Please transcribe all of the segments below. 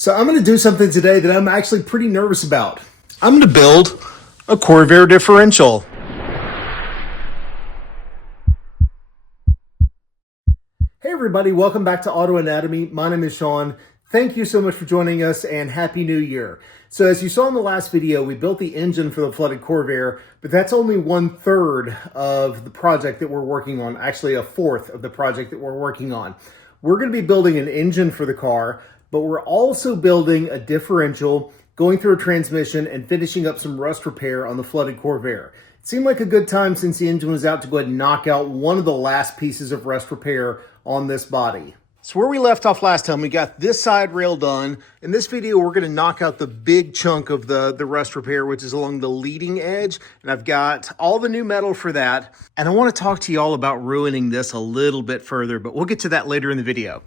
So I'm going to do something today that I'm actually pretty nervous about. I'm going to build a Corvair differential. Hey everybody, welcome back to Auto Anatomy. My name is Sean. Thank you so much for joining us and Happy New Year. So as you saw in the last video, we built the engine for the FLOODED Corvair, but that's only 1/3 of the project that we're working on, actually a fourth of the project that we're working on. We're going to be building an engine for the car, but we're also building a differential, going through a transmission, and finishing up some rust repair on the FLOODED Corvair. It seemed like a good time since the engine was out to go ahead and knock out one of the last pieces of rust repair on this body. So where we left off last time, we got this side rail done. In this video, we're going to knock out the big chunk of the rust repair, which is along the leading edge. And I've got all the new metal for that. And I want to talk to you all about ruining this a little bit further, but we'll get to that later in the video.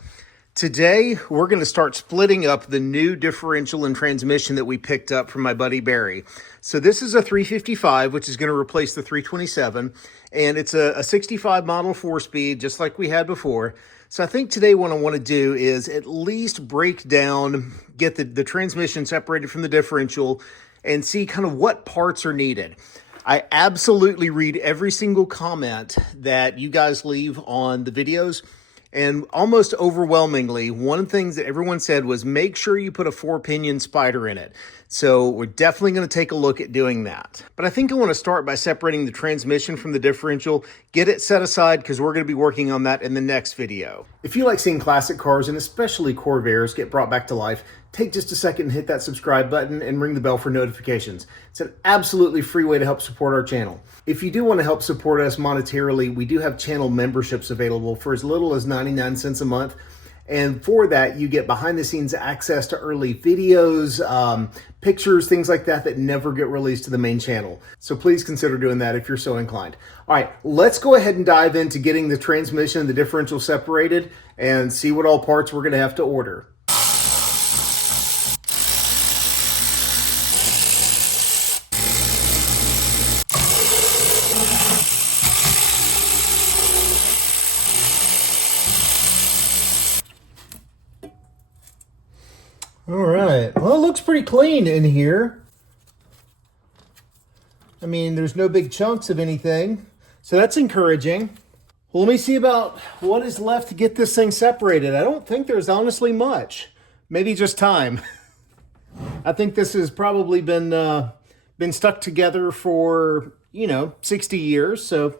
Today, we're going to start splitting up the new differential and transmission that we picked up from my buddy Barry. So this is a 355, which is going to replace the 327, and it's a 65 model 4-speed, just like we had before. So I think today what I want to do is at least break down, get the transmission separated from the differential, and see kind of what parts are needed. I absolutely read every single comment that you guys leave on the videos. And almost overwhelmingly, one of the things that everyone said was make sure you put a 4-pinion spider in it. So we're definitely going to take a look at doing that. But I think I want to start by separating the transmission from the differential, get it set aside because we're going to be working on that in the next video. If you like seeing classic cars and especially Corvairs get brought back to life, take just a second and hit that subscribe button and ring the bell for notifications. It's an absolutely free way to help support our channel. If you do want to help support us monetarily, we do have channel memberships available for as little as 99 cents a month. And for that, you get behind the scenes access to early videos, pictures, things like that that never get released to the main channel. So please consider doing that if you're so inclined. All right, let's go ahead and dive into getting the transmission and the differential separated and see what all parts we're going to have to order. All right, well, it looks pretty clean in here. I mean, there's no big chunks of anything, so that's encouraging. Well, let me see about what is left to get this thing separated. I don't think there's honestly much. Maybe just time. I think this has probably been stuck together for, 60 years, so.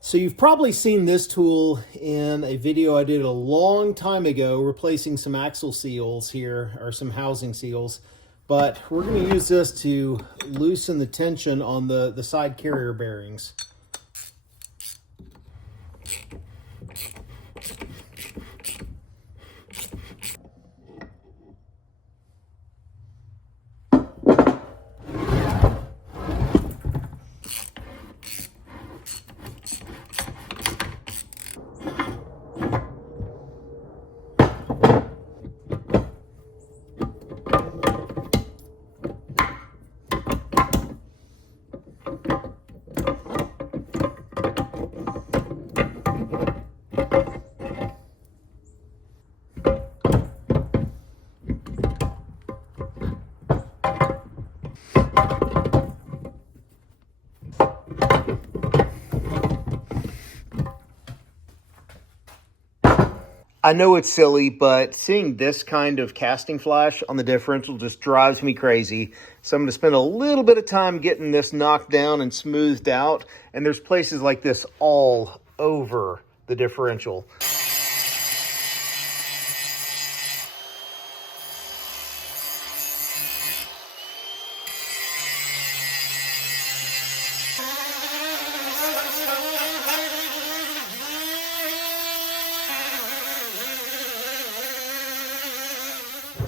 So you've probably seen this tool in a video I did a long time ago, replacing some axle seals here, or some housing seals. But we're going to use this to loosen the tension on the side carrier bearings. I know it's silly, but seeing this kind of casting flash on the differential just drives me crazy. So I'm going to spend a little bit of time getting this knocked down and smoothed out. And there's places like this all over the differential.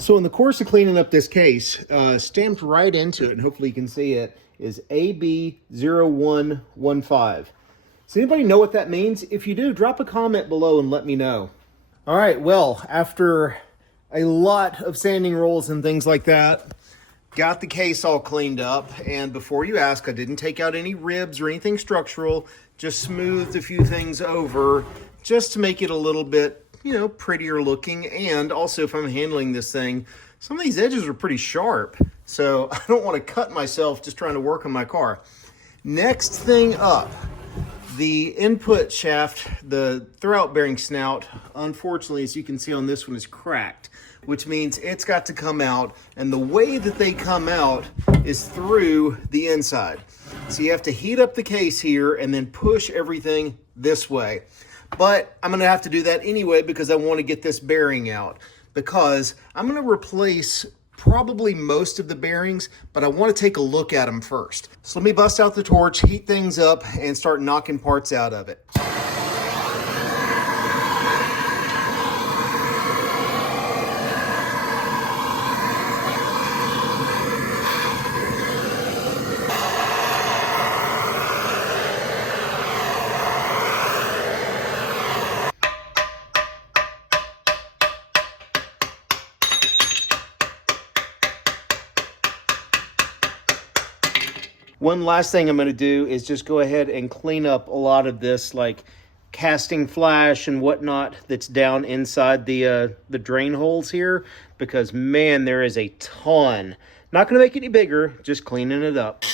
So in the course of cleaning up this case, stamped right into it, and hopefully you can see it, is AB0115. Does anybody know what that means? If you do, drop a comment below and let me know. All right, well, after a lot of sanding rolls and things like that, got the case all cleaned up. And before you ask, I didn't take out any ribs or anything structural, just smoothed a few things over just to make it a little bit, you know, prettier looking. And also, if I'm handling this thing, some of these edges are pretty sharp, so I don't want to cut myself just trying to work on my car. Next thing up, the input shaft, the throwout bearing snout, unfortunately, as you can see on this one, is cracked, which means it's got to come out. And the way that they come out is through the inside. So you have to heat up the case here and then push everything this way. But I'm going to have to do that anyway because I want to get this bearing out, because I'm going to replace probably most of the bearings, but I want to take a look at them first. So let me bust out the torch, heat things up, and start knocking parts out of it. One last thing I'm going to do is just go ahead and clean up a lot of this, like casting flash and whatnot that's down inside the drain holes here, because man, there is a ton. Not going to make it any bigger, just cleaning it up.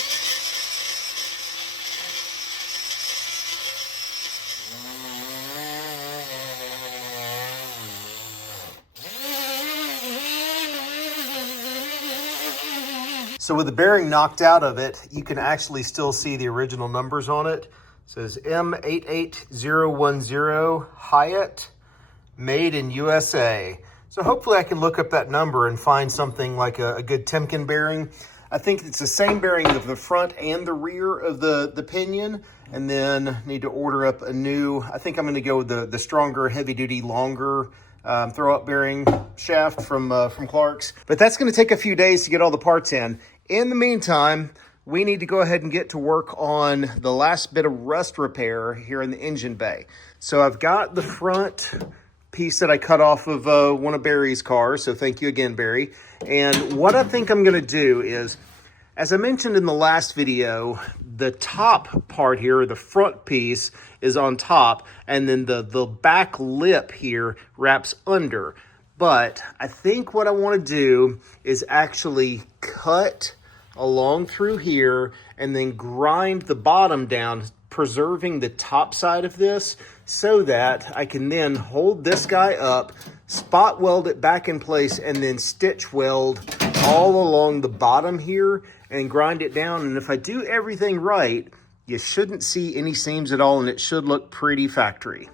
So with the bearing knocked out of it, you can actually still see the original numbers on it. It says M88010 Hyatt, made in USA. So hopefully I can look up that number and find something like a good Timken bearing. I think it's the same bearing of the front and the rear of the pinion, and then need to order up a new, I think I'm gonna go with the stronger, heavy duty, longer throw up bearing shaft from Clark's. But that's gonna take a few days to get all the parts in. In the meantime, we need to go ahead and get to work on the last bit of rust repair here in the engine bay. So I've got the front piece that I cut off of one of Barry's cars. So thank you again, Barry. And what I think I'm going to do is, as I mentioned in the last video, the top part here, the front piece, is on top, and then the back lip here wraps under. But I think what I want to do is actually cut along through here and then grind the bottom down, preserving the top side of this, so that I can then hold this guy up, spot weld it back in place, and then stitch weld all along the bottom here and grind it down. And if I do everything right, you shouldn't see any seams at all, and it should look pretty factory.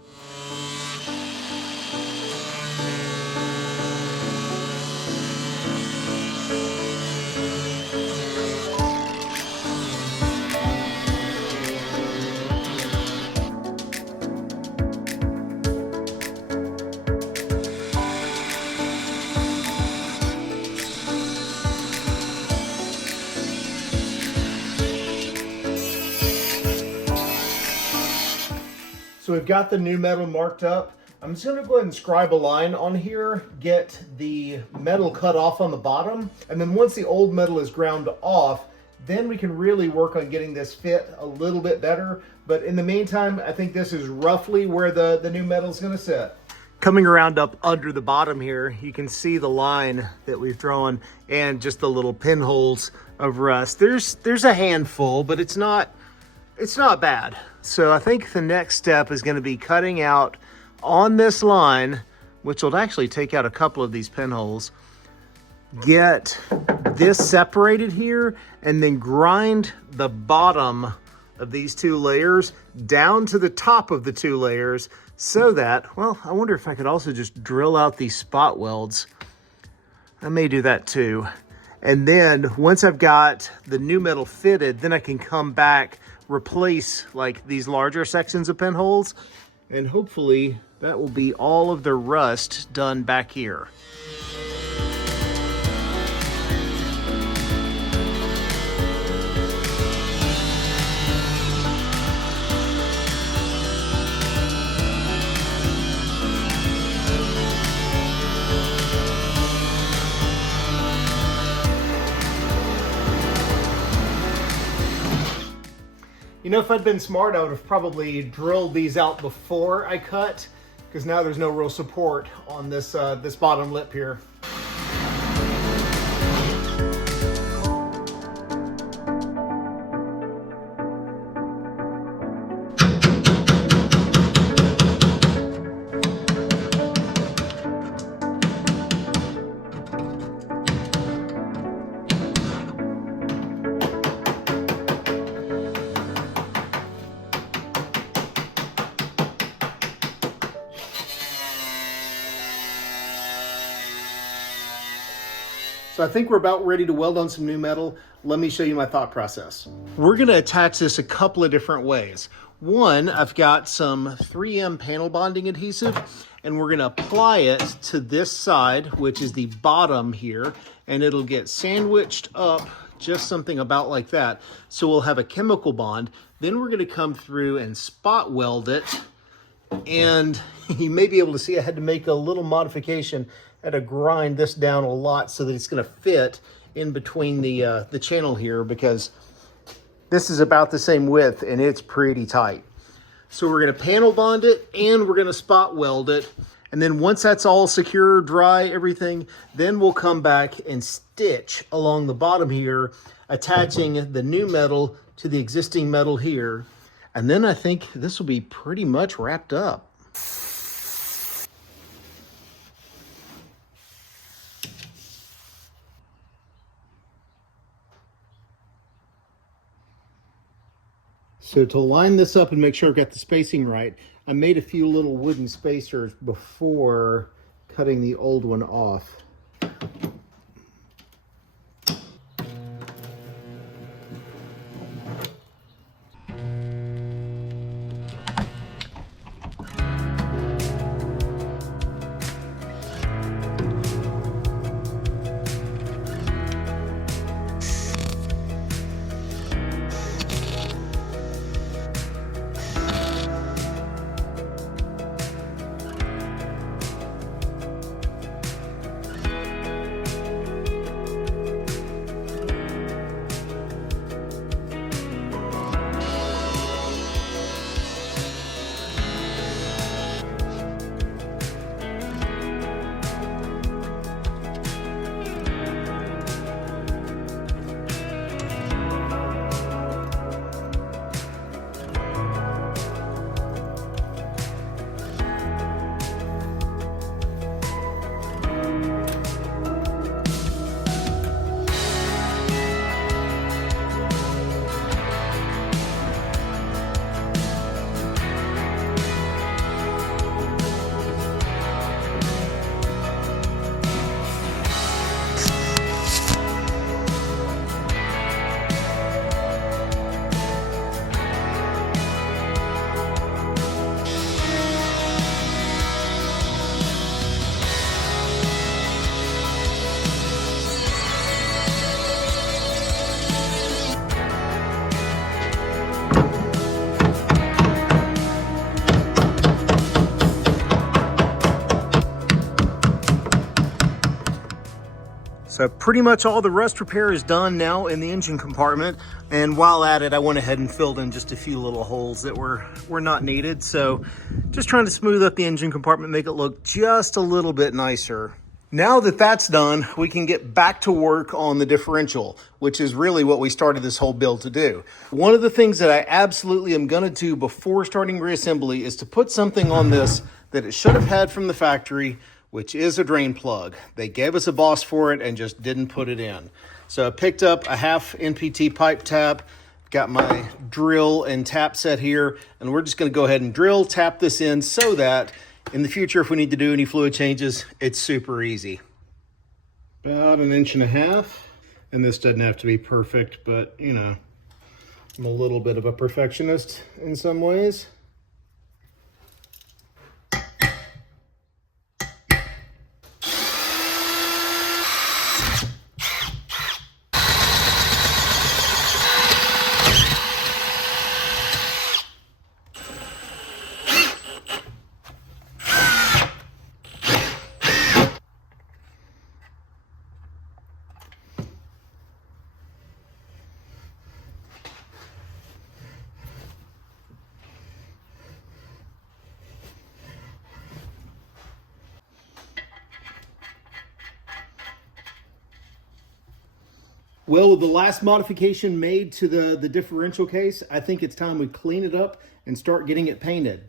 So we've got the new metal marked up. I'm just gonna go ahead and scribe a line on here, get the metal cut off on the bottom, and then once the old metal is ground off, then we can really work on getting this fit a little bit better. But in the meantime, I think this is roughly where the new metal is gonna sit. Coming around up under the bottom here, you can see the line that we've drawn and just the little pinholes of rust. There's a handful, but it's not bad. So I think the next step is going to be cutting out on this line, which will actually take out a couple of these pinholes, get this separated here, and then grind the bottom of these two layers down to the top of the two layers, so that, well, I wonder if I could also just drill out these spot welds. I may do that too. And then once I've got the new metal fitted, then I can come back, replace like these larger sections of pinholes, and hopefully that will be all of the rust done back here. You know, if I'd been smart, I would have probably drilled these out before I cut, because now there's no real support on this, this bottom lip here. So I think we're about ready to weld on some new metal. Let me show you my thought process. We're gonna attach this a couple of different ways. One, I've got some 3M panel bonding adhesive, and we're gonna apply it to this side, which is the bottom here, and it'll get sandwiched up, just something about like that. So we'll have a chemical bond. Then we're gonna come through and spot weld it, and you may be able to see I had to make a little modification. I had to grind this down a lot so that it's going to fit in between the channel here, because this is about the same width and it's pretty tight. So we're going to panel bond it and we're going to spot weld it. And then once that's all secure, dry, everything, then we'll come back and stitch along the bottom here, attaching the new metal to the existing metal here. And then I think this will be pretty much wrapped up. So to line this up and make sure I've got the spacing right, I made a few little wooden spacers before cutting the old one off. So pretty much all the rust repair is done now in the engine compartment. And while at it, I went ahead and filled in just a few little holes that were not needed. So just trying to smooth up the engine compartment, make it look just a little bit nicer. Now that that's done, we can get back to work on the differential, which is really what we started this whole build to do. One of the things that I absolutely am gonna do before starting reassembly is to put something on this that it should have had from the factory, which is a drain plug. They gave us a boss for it and just didn't put it in. So I picked up a half NPT pipe tap, got my drill and tap set here, and we're just gonna go ahead and drill, tap this in so that in the future, if we need to do any fluid changes, it's super easy. About 1.5 inches, and this doesn't have to be perfect, but you know, I'm a little bit of a perfectionist in some ways. Well, with the last modification made to the differential case, I think it's time we clean it up and start getting it painted.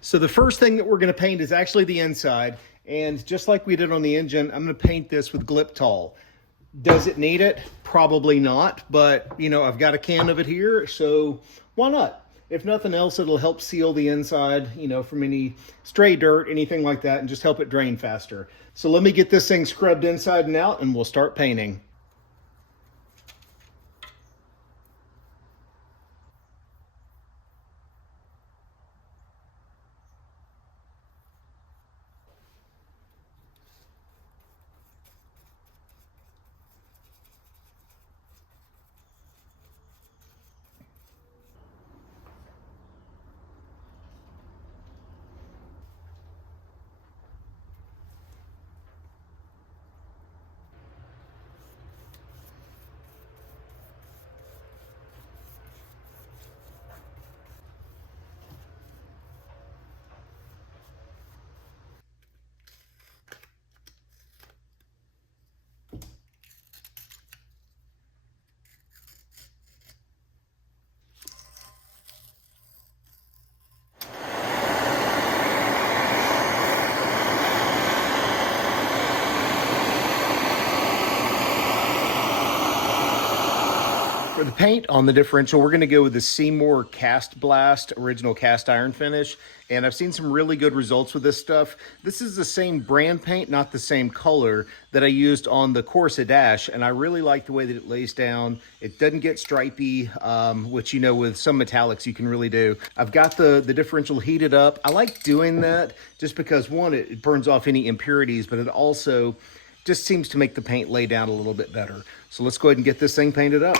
So the first thing that we're going to paint is actually the inside, and just like we did on the engine, I'm going to paint this with Gliptol. Does it need it? Probably not, but you know, I've got a can of it here, so why not? If nothing else, it'll help seal the inside, you know, from any stray dirt, anything like that, and just help it drain faster. So let me get this thing scrubbed inside and out, and we'll start painting. For the paint on the differential, we're going to go with the Seymour Cast Blast original cast iron finish, and I've seen some really good results with this stuff. This is the same brand paint, not the same color, that I used on the Corsa Dash, and I really like the way that it lays down. It doesn't get stripy, which, you know, with some metallics you can really do. I've got the differential heated up. I like doing that just because, one, it burns off any impurities, but it also just seems to make the paint lay down a little bit better. So let's go ahead and get this thing painted up.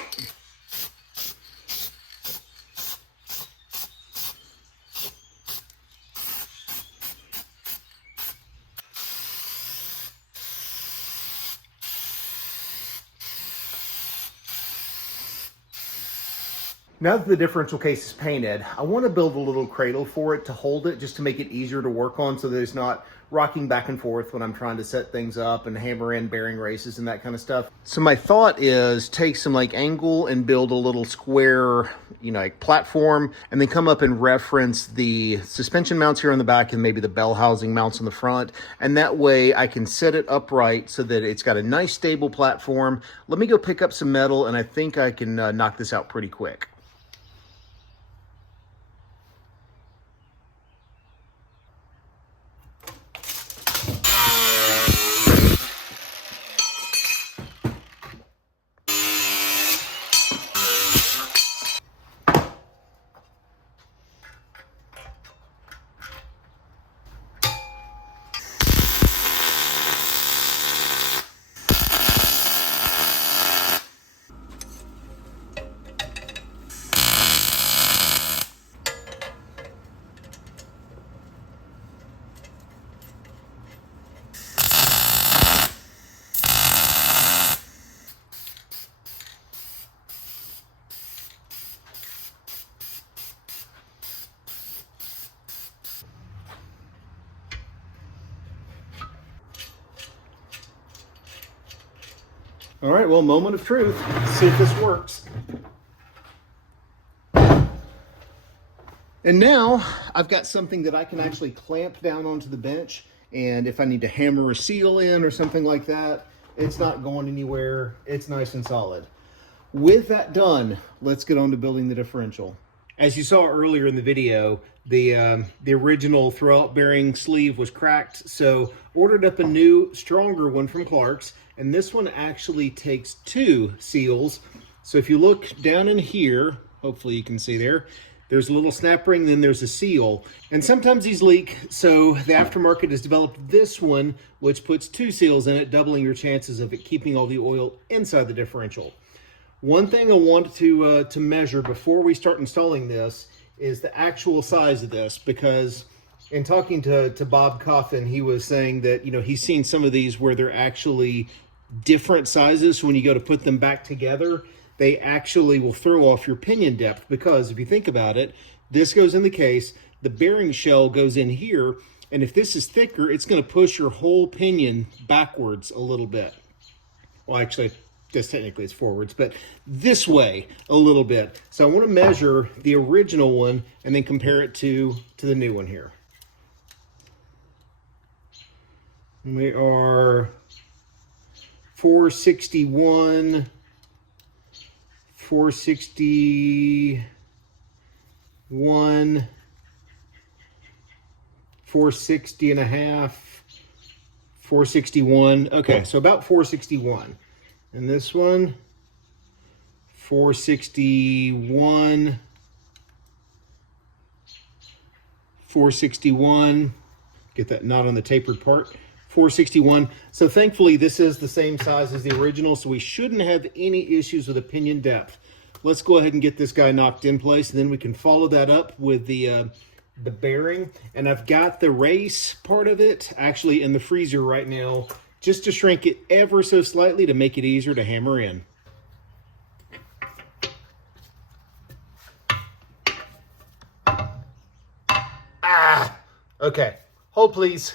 Now that the differential case is painted, I want to build a little cradle for it to hold it, just to make it easier to work on so that it's not rocking back and forth when I'm trying to set things up and hammer in bearing races and that kind of stuff. So my thought is take some like angle and build a little square, you know, like platform, and then come up and reference the suspension mounts here on the back and maybe the bell housing mounts on the front. And that way I can set it upright so that it's got a nice stable platform. Let me go pick up some metal, and I think I can knock this out pretty quick. All right, well, moment of truth. Let's see if this works. And now I've got something that I can actually clamp down onto the bench, and if I need to hammer a seal in or something like that, it's not going anywhere. It's nice and solid. With that done, let's get on to building the differential. As you saw earlier in the video, the original throwout bearing sleeve was cracked, so ordered up a new, stronger one from Clark's, and this one actually takes 2 seals. So if you look down in here, hopefully you can see there's a little snap ring, then there's a seal. And sometimes these leak, so the aftermarket has developed this one, which puts 2 seals in it, doubling your chances of it keeping all the oil inside the differential. One thing I wanted to measure before we start installing this is the actual size of this, because in talking to Bob Coffin, he was saying that, you know, he's seen some of these where they're actually different sizes. So when you go to put them back together, they actually will throw off your pinion depth, because if you think about it, this goes in the case, the bearing shell goes in here, and if this is thicker, it's going to push your whole pinion backwards a little bit. Well, actually, this technically is forwards, but this way a little bit. So I want to measure the original one and then compare it to the new one here. We are 461, 461, 460 and a half, 461. Okay, so about 461. And this one, 461, 461. Get that knot on the tapered part. 461. So thankfully this is the same size as the original, so we shouldn't have any issues with the pinion depth. Let's go ahead and get this guy knocked in place, and then we can follow that up with the bearing. And I've got the race part of it actually in the freezer right now, just to shrink it ever so slightly to make it easier to hammer in. Okay, hold please.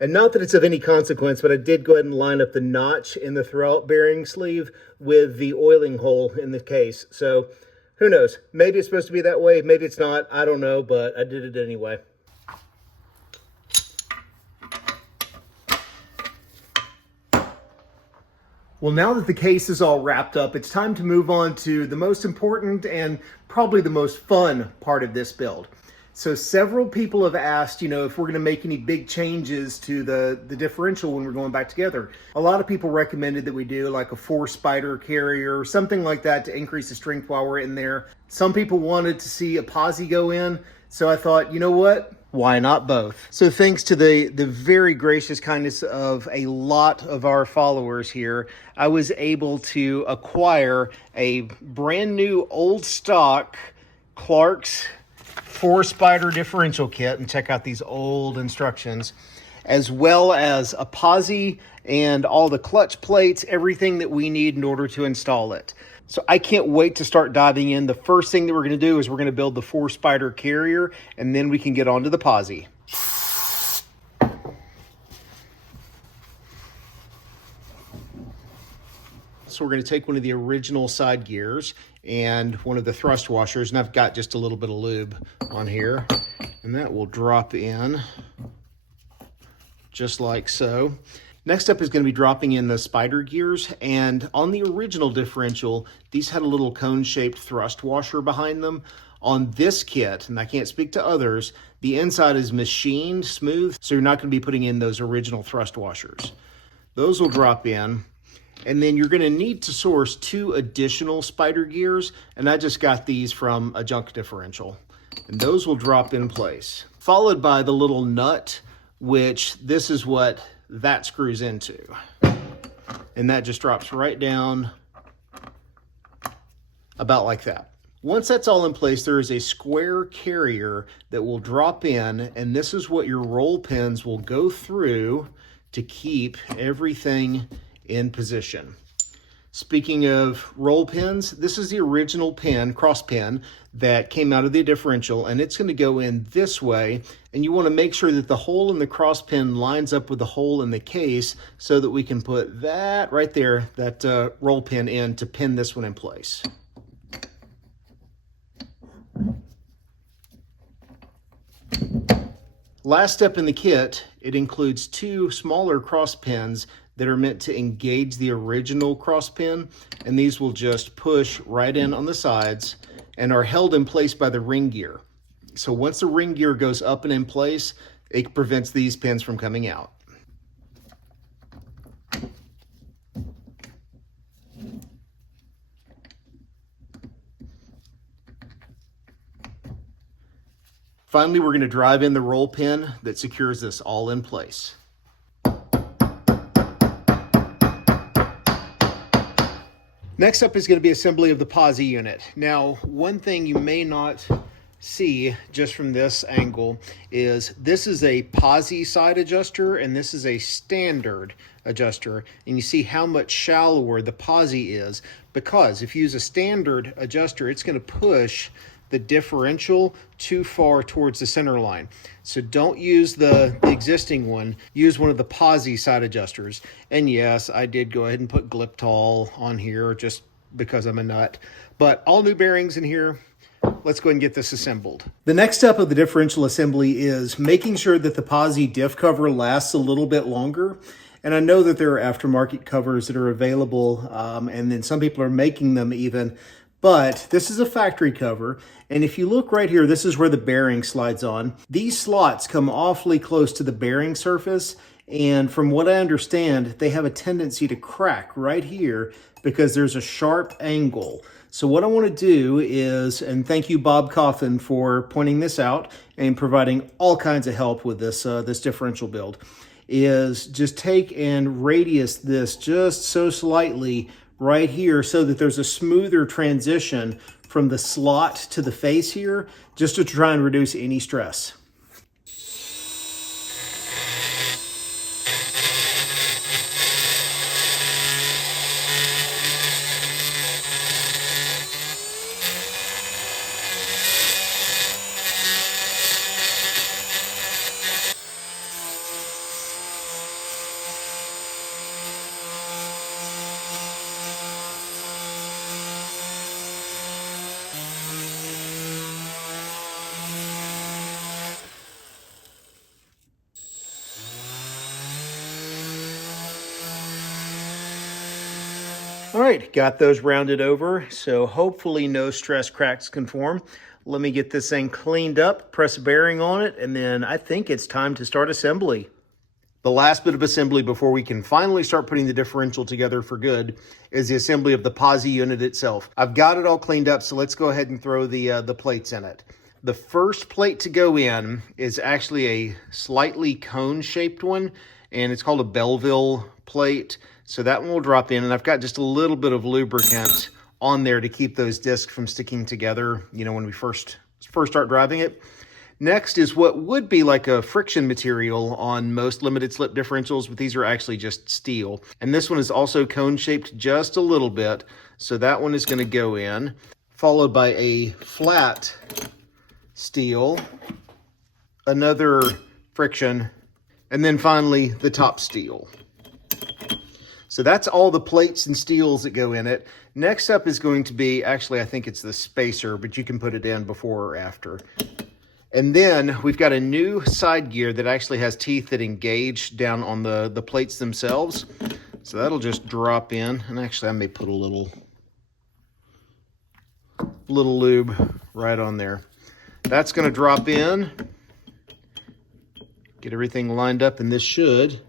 And not that it's of any consequence, but I did go ahead and line up the notch in the throwout bearing sleeve with the oiling hole in the case. So who knows? Maybe it's supposed to be that way. Maybe it's not. I don't know, but I did it anyway. Well, now that the case is all wrapped up, it's time to move on to the most important and probably the most fun part of this build. So several people have asked, you know, if we're going to make any big changes to the differential when we're going back together. A lot of people recommended that we do like a 4-spider carrier or something like that to increase the strength while we're in there. Some people wanted to see a Posi go in. So I thought, you know what? Why not both? So thanks to the very gracious kindness of a lot of our followers here, I was able to acquire a brand new old stock Clark's 4-spider differential kit, and check out these old instructions, as well as a Posi and all the clutch plates, everything that we need in order to install it. So I can't wait to start diving in. The first thing that we're going to do is we're going to build the 4-spider carrier, and then we can get on to the Posi. So we're going to take one of the original side gears and one of the thrust washers, and I've got just a little bit of lube on here, and that will drop in just like so. Next up is going to be dropping in the spider gears, and on the original differential, these had a little cone-shaped thrust washer behind them. On this kit, and I can't speak to others, the inside is machined smooth, so you're not going to be putting in those original thrust washers. Those will drop in. And then you're going to need to source 2 additional spider gears, and I just got these from a junk differential. And those will drop in place. Followed by the little nut, which this is what that screws into. And that just drops right down about like that. Once that's all in place, there is a square carrier that will drop in, and this is what your roll pins will go through to keep everything in position. Speaking of roll pins, this is the original pin, cross pin, that came out of the differential, and it's going to go in this way, and you want to make sure that the hole in the cross pin lines up with the hole in the case so that we can put that right there, that roll pin in to pin this one in place. Last step in the kit, it includes 2 smaller cross pins that are meant to engage the original cross pin, and these will just push right in on the sides and are held in place by the ring gear. So once the ring gear goes up and in place, it prevents these pins from coming out. Finally, we're going to drive in the roll pin that secures this all in place. Next up is going to be assembly of the Posi unit. Now, one thing you may not see just from this angle is this is a Posi side adjuster and this is a standard adjuster, and you see how much shallower the Posi is, because if you use a standard adjuster, it's going to push the differential too far towards the center line. So don't use the existing one, use one of the Posi side adjusters. And yes, I did go ahead and put Gliptol on here just because I'm a nut, but all new bearings in here. Let's go ahead and get this assembled. The next step of the differential assembly is making sure that the Posi diff cover lasts a little bit longer. And I know that there are aftermarket covers that are available, and then some people are making them even. But this is a factory cover, and if you look right here, this is where the bearing slides on. These slots come awfully close to the bearing surface, and from what I understand, they have a tendency to crack right here because there's a sharp angle. So what I want to do is, and thank you Bob Coffin for pointing this out and providing all kinds of help with this, this differential build, is just take and radius this just so slightly right here so that there's a smoother transition from the slot to the face here, just to try and reduce any stress. All right, got those rounded over, so hopefully no stress cracks can form. Let me get this thing cleaned up, press a bearing on it, and then I think it's time to start assembly. The last bit of assembly before we can finally start putting the differential together for good is the assembly of the Posi unit itself. I've got it all cleaned up, so let's go ahead and throw the plates in it. The first plate to go in is actually a slightly cone-shaped one, and it's called a Belleville plate. So that one will drop in, and I've got just a little bit of lubricant on there to keep those discs from sticking together, you know, when we first start driving it. Next is what would be like a friction material on most limited slip differentials, but these are actually just steel. And this one is also cone-shaped just a little bit, so that one is going to go in, followed by a flat steel, another friction, and then finally the top steel. So that's all the plates and steels that go in it. Next up is going to be, actually I think it's the spacer, but you can put it in before or after. And then we've got a new side gear that actually has teeth that engage down on the plates themselves. So that'll just drop in, and actually I may put a little lube right on there. That's going to drop in, get everything lined up, and this should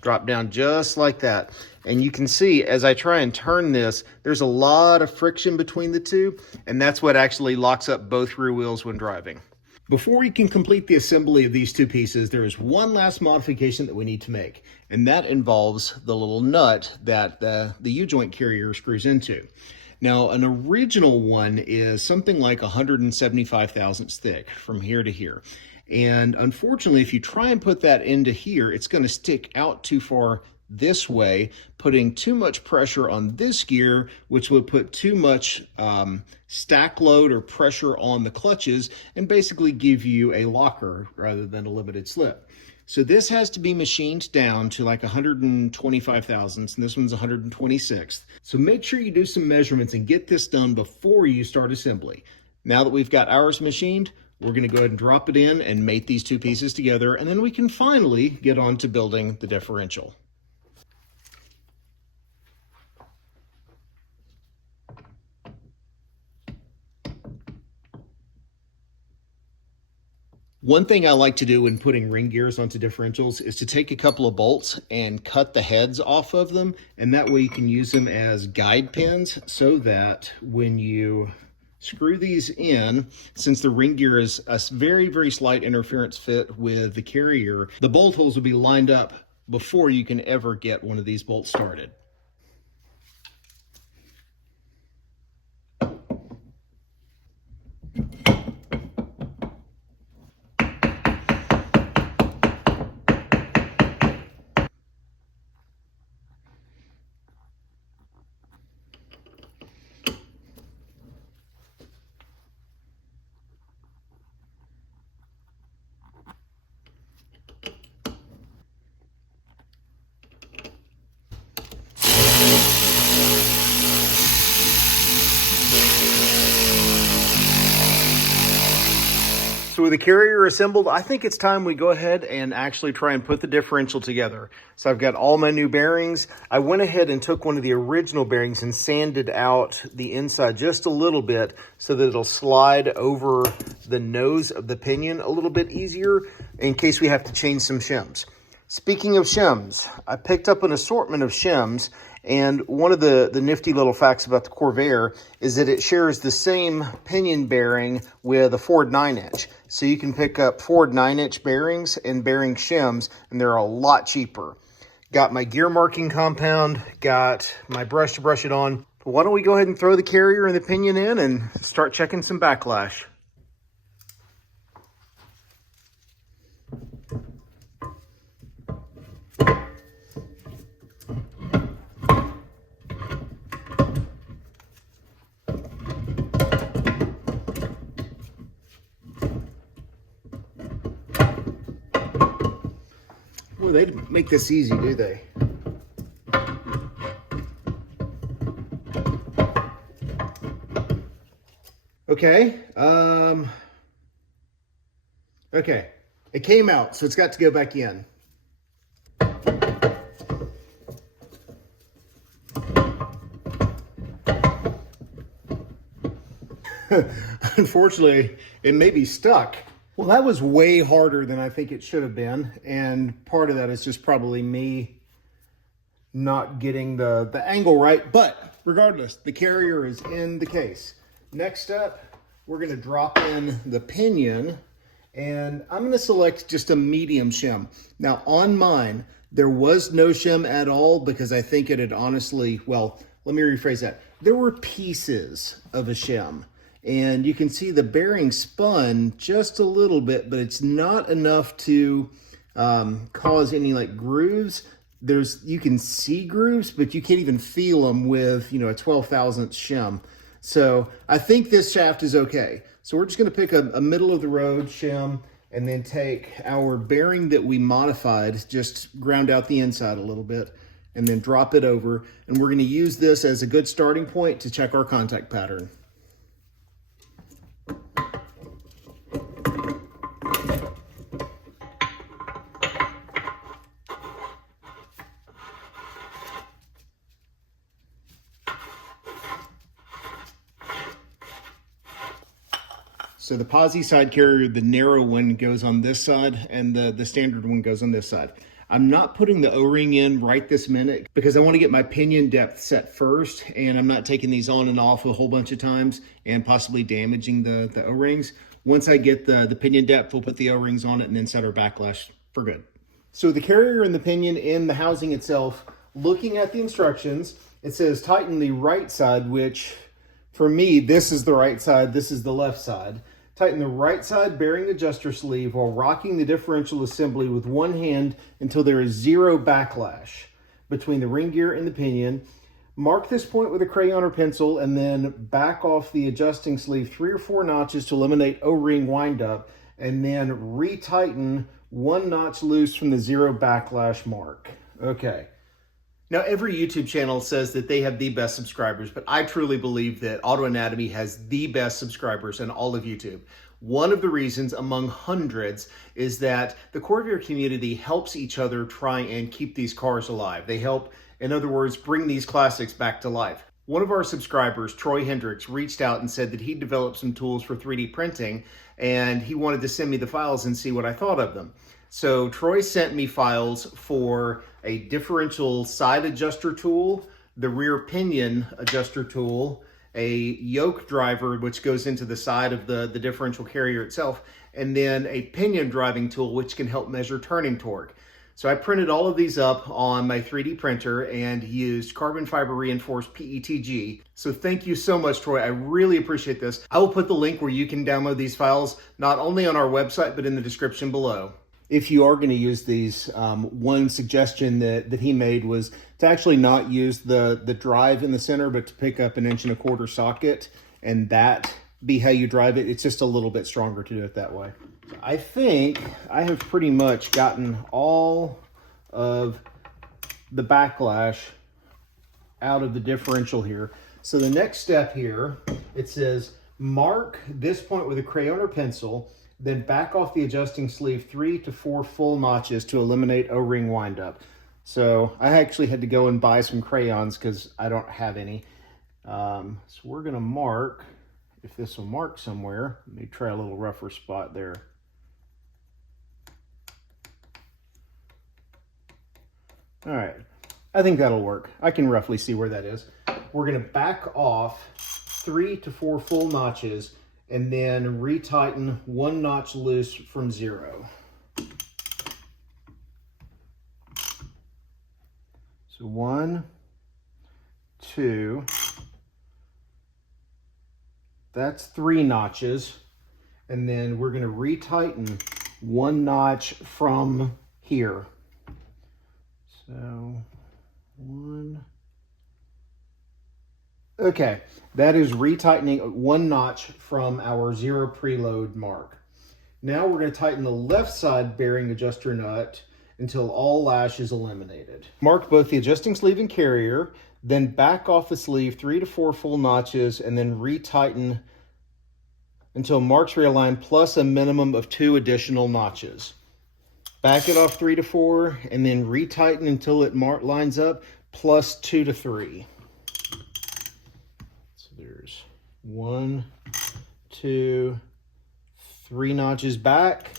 drop down just like that. And you can see as I try and turn this, there's a lot of friction between the two, and that's what actually locks up both rear wheels when driving. Before we can complete the assembly of these two pieces, there is one last modification that we need to make, and that involves the little nut that the U-joint carrier screws into. Now, an original one is something like 175 thousandths thick from here to here. And unfortunately, if you try and put that into here, it's going to stick out too far this way, putting too much pressure on this gear, which would put too much stack load or pressure on the clutches and basically give you a locker rather than a limited slip. So this has to be machined down to like 125 thousandths, and this one's 126th. So make sure you do some measurements and get this done before you start assembly. Now that we've got ours machined, we're going to go ahead and drop it in and mate these two pieces together, and then we can finally get on to building the differential. One thing I like to do when putting ring gears onto differentials is to take a couple of bolts and cut the heads off of them, and that way you can use them as guide pins so that when you screw these in. Since the ring gear is a very, very slight interference fit with the carrier, the bolt holes will be lined up before you can ever get one of these bolts started. So with the carrier assembled, I think it's time we go ahead and actually try and put the differential together. So I've got all my new bearings. I went ahead and took one of the original bearings and sanded out the inside just a little bit so that it'll slide over the nose of the pinion a little bit easier in case we have to change some shims. Speaking of shims, I picked up an assortment of shims, and one of the nifty little facts about the Corvair is that it shares the same pinion bearing with a Ford 9-inch. So you can pick up Ford 9-inch bearings and bearing shims, and they're a lot cheaper. Got my gear marking compound, got my brush to brush it on. Why don't we go ahead and throw the carrier and the pinion in and start checking some backlash. Well, they didn't make this easy, do they? Okay. Okay. It came out, so it's got to go back in. Unfortunately, it may be stuck. Well, that was way harder than I think it should have been, and part of that is just probably me not getting the angle right, but regardless, the carrier is in the case. Next up, we're going to drop in the pinion, and I'm going to select just a medium shim. Now, on mine, there was no shim at all because I think it had honestly, well, let me rephrase that. There were pieces of a shim. And you can see the bearing spun just a little bit, but it's not enough to cause any like grooves. You can see grooves, but you can't even feel them with, a 12,000th shim. So I think this shaft is okay. So we're just going to pick a middle of the road shim and then take our bearing that we modified, just ground out the inside a little bit, and then drop it over. And we're going to use this as a good starting point to check our contact pattern. So the Posi side carrier, the narrow one goes on this side and the standard one goes on this side. I'm not putting the O-ring in right this minute because I want to get my pinion depth set first, and I'm not taking these on and off a whole bunch of times and possibly damaging the O-rings. Once I get the pinion depth, we'll put the O-rings on it and then set our backlash for good. So the carrier and the pinion in the housing itself, looking at the instructions, it says tighten the right side, which for me, this is the right side, this is the left side. Tighten the right side bearing adjuster sleeve while rocking the differential assembly with one hand until there is zero backlash between the ring gear and the pinion. Mark this point with a crayon or pencil and then back off the adjusting sleeve 3 or 4 notches to eliminate O-ring windup, and then retighten 1 notch loose from the zero backlash mark. Okay. Now, every YouTube channel says that they have the best subscribers, but I truly believe that Auto Anatomy has the best subscribers in all of YouTube. One of the reasons, among hundreds, is that the Corvair community helps each other try and keep these cars alive. They help, in other words, bring these classics back to life. One of our subscribers, Troy Hendricks, reached out and said that he developed some tools for 3D printing, and he wanted to send me the files and see what I thought of them. So Troy sent me files for a differential side adjuster tool, the rear pinion adjuster tool, a yoke driver, which goes into the side of the differential carrier itself, and then a pinion driving tool, which can help measure turning torque. So I printed all of these up on my 3D printer and used carbon fiber reinforced PETG. So thank you so much, Troy. I really appreciate this. I will put the link where you can download these files, not only on our website, but in the description below. If you are going to use these, one suggestion that he made was to actually not use the drive in the center, but to pick up an 1¼ inch socket, and that be how you drive it. It's just a little bit stronger to do it that way. I think I have pretty much gotten all of the backlash out of the differential here. So the next step here, it says mark this point with a crayon or pencil, then back off the adjusting sleeve 3 to 4 full notches to eliminate O-ring windup. So I actually had to go and buy some crayons because I don't have any. So we're gonna mark, if this will mark somewhere, let me try a little rougher spot there. All right, I think that'll work. I can roughly see where that is. We're gonna back off 3 to 4 full notches and then retighten 1 notch loose from 0. So 1, 2, that's 3 notches. And then we're gonna retighten 1 notch from here. So 1. Okay, that is retightening 1 notch from our 0 preload mark. Now we're going to tighten the left side bearing adjuster nut until all lash is eliminated. Mark both the adjusting sleeve and carrier, then back off the sleeve 3 to 4 full notches, and then retighten until marks realign plus a minimum of 2 additional notches. Back it off 3 to 4, and then retighten until it lines up, plus 2 to 3. So there's 1, 2, 3 notches back.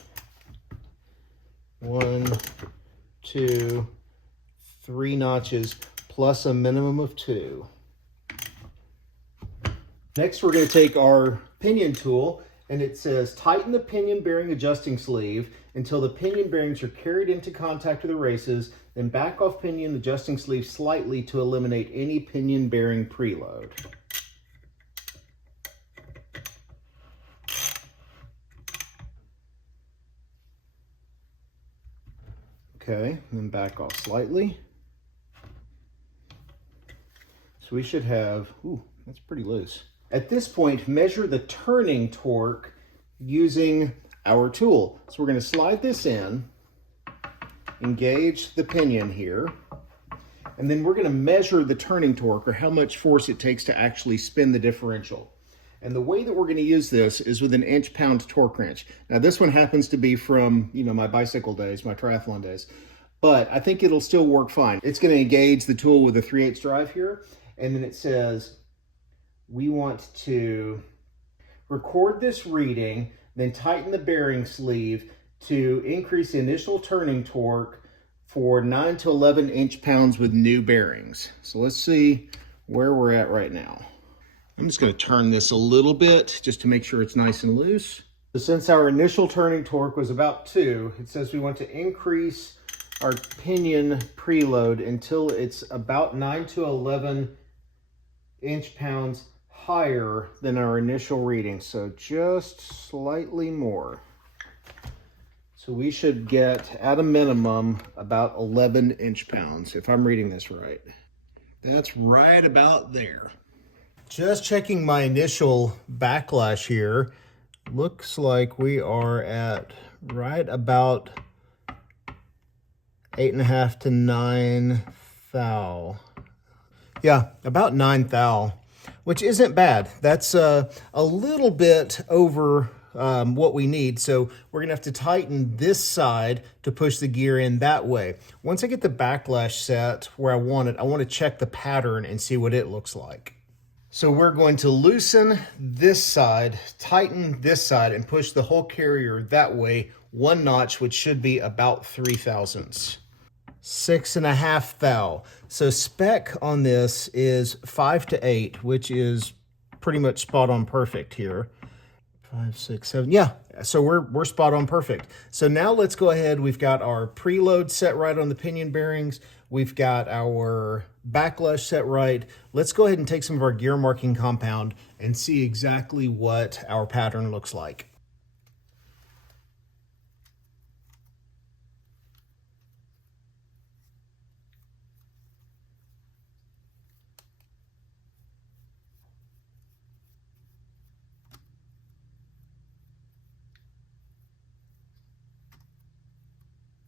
1, 2, 3 notches, plus a minimum of 2. Next, we're going to take our pinion tool, and it says tighten the pinion bearing adjusting sleeve until the pinion bearings are carried into contact with the races, then back off pinion adjusting sleeve slightly to eliminate any pinion bearing preload. Okay, and then back off slightly. So we should have, ooh, that's pretty loose. At this point, measure the turning torque using our tool. So we're going to slide this in, engage the pinion here, and then we're going to measure the turning torque, or how much force it takes to actually spin the differential. And the way that we're going to use this is with an inch-pound torque wrench. Now this one happens to be from, my bicycle days, my triathlon days, but I think it'll still work fine. It's going to engage the tool with a 3/8 drive here, and then it says we want to record this reading, then tighten the bearing sleeve to increase the initial turning torque for 9 to 11 inch-pounds with new bearings. So let's see where we're at right now. I'm just going to turn this a little bit just to make sure it's nice and loose. So since our initial turning torque was about 2, it says we want to increase our pinion preload until it's about 9 to 11 inch-pounds higher than our initial reading, so just slightly more. So we should get, at a minimum, about 11 inch-pounds, if I'm reading this right. That's right about there. Just checking my initial backlash here. Looks like we are at right about 8.5 to 9 thou. Yeah, about 9 thou, which isn't bad. That's a little bit over what we need. So we're gonna have to tighten this side to push the gear in that way. Once I get the backlash set where I want it, I want to check the pattern and see what it looks like. So we're going to loosen this side, tighten this side, and push the whole carrier that way 1 notch, which should be about 3 thousandths. 6.5 thou. So spec on this is 5 to 8, which is pretty much spot on perfect here. 5, 6, 7. Yeah, so we're spot on perfect. So now let's go ahead. We've got our preload set right on the pinion bearings. We've got our backlash set right. Let's go ahead and take some of our gear marking compound and see exactly what our pattern looks like.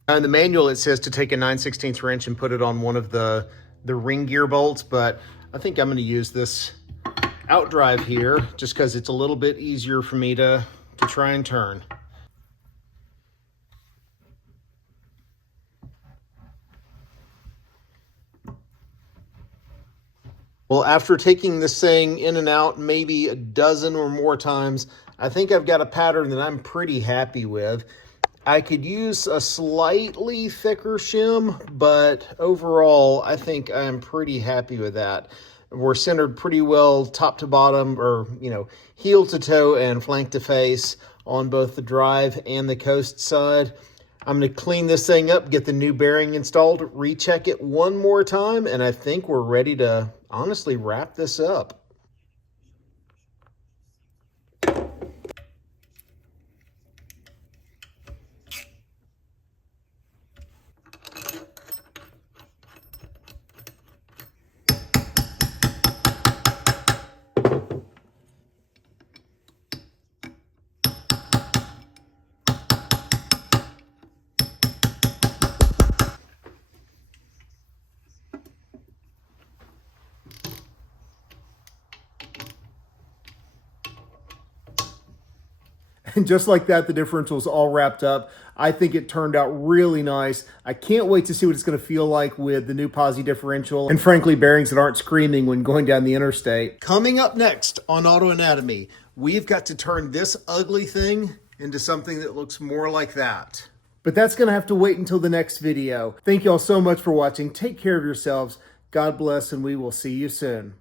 In the manual, it says to take a 9/16 wrench and put it on one of the ring gear bolts, but I think I'm going to use this outdrive here just because it's a little bit easier for me to try and turn. Well, after taking this thing in and out maybe a dozen or more times, I think I've got a pattern that I'm pretty happy with. I could use a slightly thicker shim, but overall, I think I'm pretty happy with that. We're centered pretty well top to bottom, or, heel to toe and flank to face on both the drive and the coast side. I'm going to clean this thing up, get the new bearing installed, recheck it one more time, and I think we're ready to honestly wrap this up. And just like that, the differential is all wrapped up. I think it turned out really nice. I can't wait to see what it's going to feel like with the new Posi differential, and frankly, bearings that aren't screaming when going down the interstate. Coming up next on Auto Anatomy, we've got to turn this ugly thing into something that looks more like that. But that's going to have to wait until the next video. Thank you all so much for watching. Take care of yourselves. God bless, and we will see you soon.